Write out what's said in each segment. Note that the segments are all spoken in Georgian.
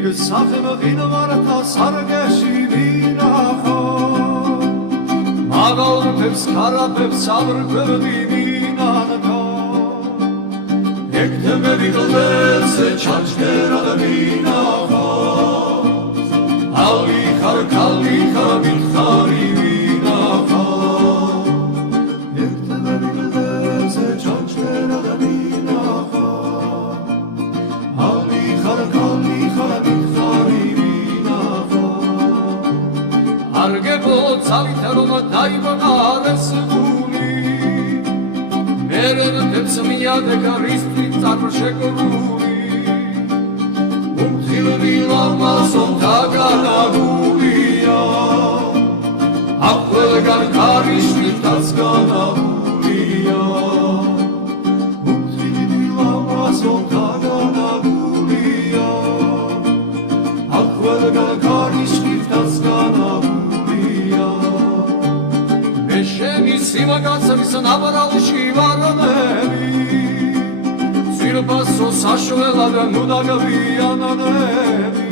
ეგ სახემ ღინვართა სარგეში ვინახო მაგალფებს კარაფებს აბრკვევდი ვინანქო ეგ თემები გლებზე ჩაჩქერად ვინახო ალი ხარ კალი ხარ მითხარი ვინახო ეგ თემები გლებზე ჩაჩქერად ვინახო ალი ხარ კალი ხარ მითხარი ვინახო არგებო ძალითარო დაიბანარეს გული მერენებს მიადე კარისტით წარმშეკრული უმთილები ლამაზონ დაგანაგულია აფველგან კარიშვილთაც განაგულია უმთილები ლამაზონ დაგანაგულია აფველგან კარიშვილთაც განაგულია მე შენი სიმაგაცების ნაბარალში ვარონები ძირბასო საშველად ნუ დაგავიანანები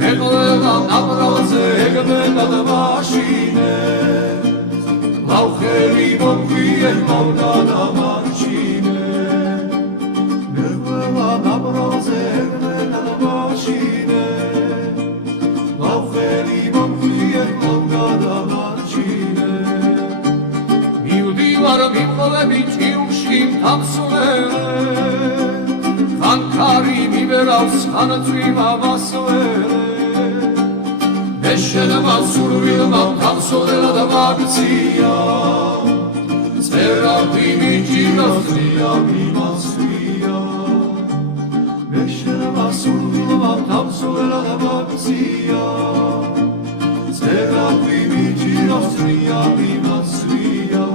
მე ყველა ნაბრალზე ეგმენად მაშინებს ლავხელი მომგვიენ მომდადა მარჩინებს მე ყველა ნაბრალზე ეგმენად მაშინებს ლავხელი მომგვიენ მომდადა მარჩინებს მივდივარ მიყოლები ჭიუში მთავსულელე ხანქარი მივერავს ხანწვიმა მასველე მე შენმა სურვილმა მთავსულელად მაგცია წერავდი მიჭირავს ღია მიმასვია მე შენმა სურვილმა მთავსულელად მაგცია წერავდი მიჭირავს ღია მიმასვია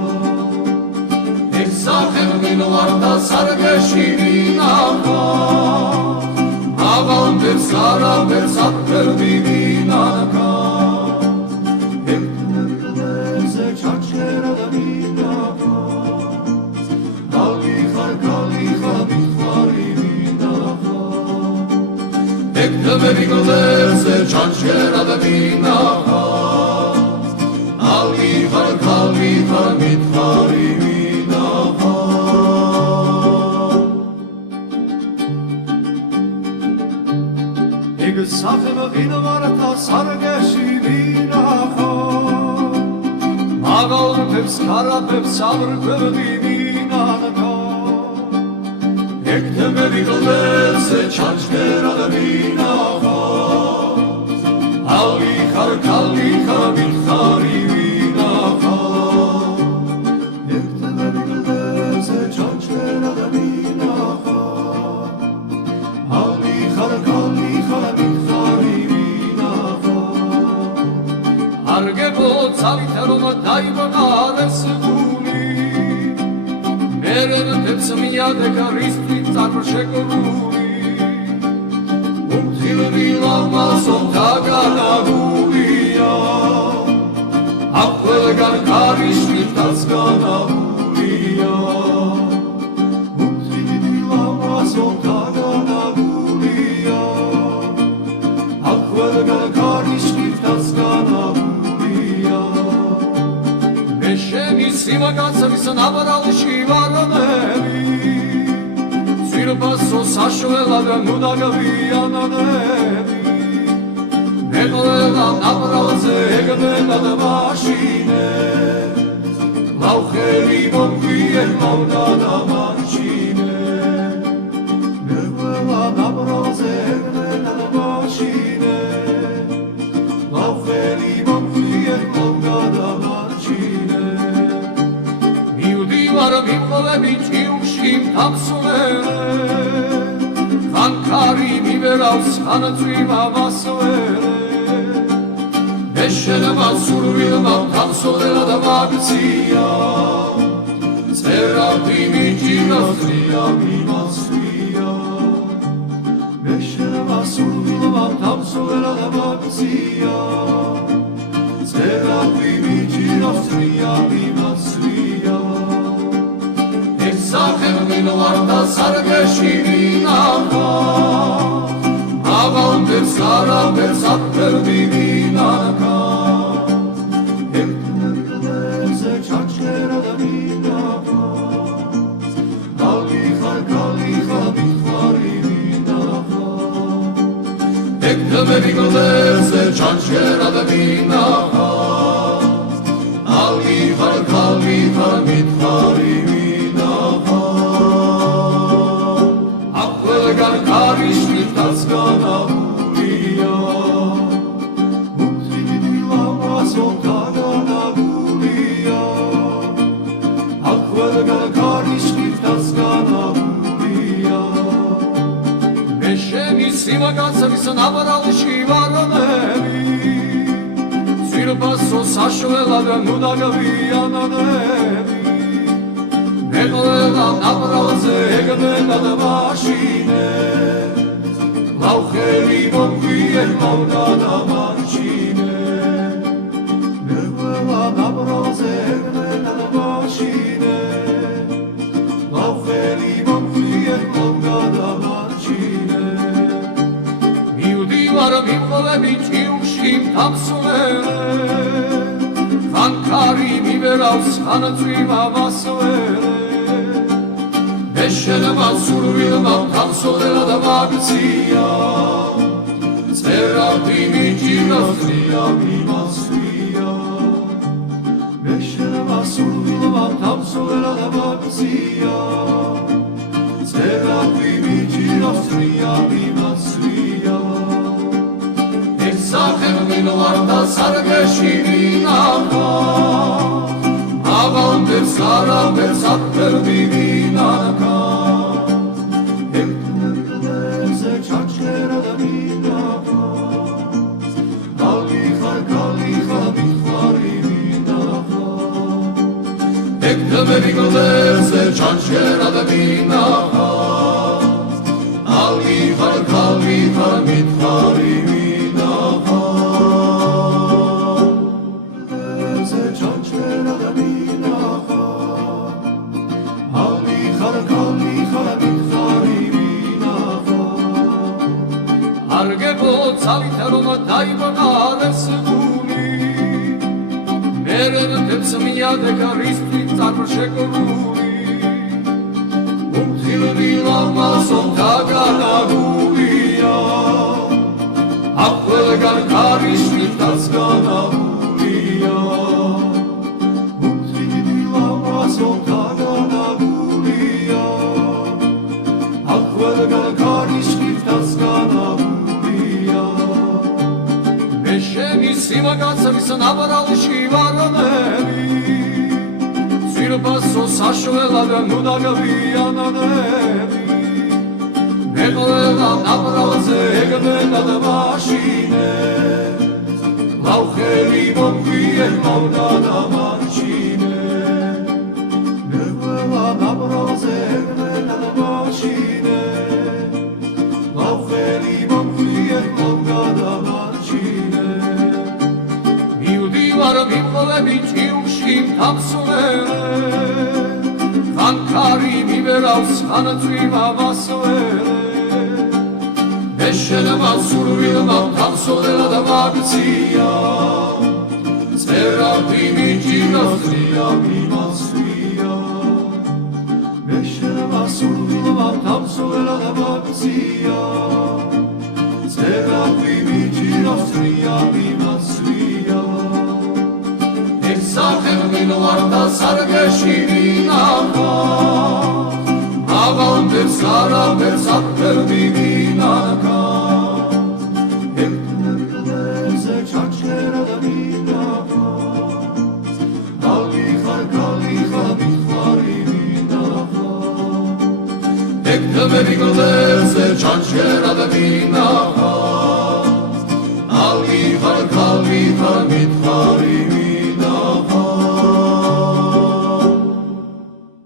სახემ ღინვართა სარგეში ვინახო მაგალფებს კარაფებს აბრკვევდი ვინანქო ეგ თემები გლებზე ჩაჩქერად ვინახო კალი ხარ მითხარი ვინახო ეგ თემები გლებზე ჩაჩქერად ვინახო კალი ხარ მითხარი ეგ სახემ ღინვართა სარგეში ვინახო მაგალფებს კარაფებს აბრკვევდი ვინანქო ეგ თემები გლებზე ჩაჩქერად ვინახო ალი ხარ კალი ხარ მითხარი ვინახო ეგ თემები გლებზე ჩაჩქერად ვინახო ალი ხარ კალი ხარ არგებო ძალითარო დაიბანარეს გული მერენებს მიადე კარისტით წარმშეკრული უმთილები ლამაზონ დაგანაგულია აფველგან კარიშვილთაც განაგულია უმთილები ლამაზონ დაგანაგულია აფველგან კარიშვილთაც განაგულია შენი სიმაგაცების ნაბრალში ვარონები ძირბასო საშველად ნუ დაგავიანანები მე ყველა ნაბრალზე ეგმენად მაშინებს ლავხელი მომგვიენ მომდადა მარჩინებს მე ყველა ნაბრალზე ეგმენად მაშინებს ლავხელი მომგვიენ მომდადა მივდივარ მიყოლები ჭიუში მთავსულელე ხანქარი მივერავს ხანწვიმა მასველე მე შენმა სურვილმა მთავსულელად მაგცია წერავდი მიჭირავს ღია მიმასვია მე შენმა სურვილმა მთავსულელად მაგცია წერავდი მიჭირავს ღია მიმასვია ეგ სახემ ღინვართა სარგეში ვინახო საფერდი მინახავს ერთმანეთზე ჩაჩერა და მინახავს კალი ხარ მიხარი მინახავს ერთმანეთზე ჩაჩერა და მინახავს კალი ხარ მიხარი Karishmitas ganagulia Utrivila masota ganagulia Aquelga karishmitas ganagulia Meshemi simagaca visanabaralışı varanemi Sirpaso saşvelaga nudagaviyanademi Megolela nabralze egmena da mašine Lauheri bombijer mauda da mašine Megolela nabralze egmena da mašine Lauheri bombijer mauda da mašine Mi udivara mihove bići ušim tam suvele Fankari mi veravs hanacima vasovele Eşelema survilma tamsoleva da magcija Zerati mi džirastrija mi masrija Eşelema survilma tamsoleva da magcija Zerati mi džirastrija mi masrija Eksahem minularda sargeši vinaka Avam der sara der saperdi vinaka Çaçkera da minafaz Kali xar mixvari minafaz Ekdeme vigoleze çaçkera da minafaz Kali xar mixvari minafaz Ekdeme çaçkera da minafaz Kali xar mixvari Argebo цалитарoma დაიბანარეს გული მერენ თემსმიადე კარისტი წარმშეკრული უმთილვილა მასონთა განაგულია აფელგან კარიშვილთაც განაგულია უმთილვილა მასონთა განაგულია აფელგან კარიშვილთაც განაგულია Eşemi simagaca visanabaralışı varanemi Sirpaso saşvelaga nudagaviyanademi Megolela nabralze egmena da mašine Lauheri bombijer mauda da mašine Megolela nabralze egmena da mašine Lauheri bombijer mauda da mašine Var mihove bići ušim tamsovele Fankari mi veravs hanacima vasovele Eşelema survilma tamsovela da magcija Zerati mi džirastrija mi masrija Eşelema survilma tamsovela da magcija Zerati mi džirastrija mi masrija Eksahem minularda sargeši vinaka Avam der sara der saperdi vinaka Ertumerleze çaçkera da minafaz Kali xar mixvari minafaz Ektemerleze çaçkera da minafaz Kali xar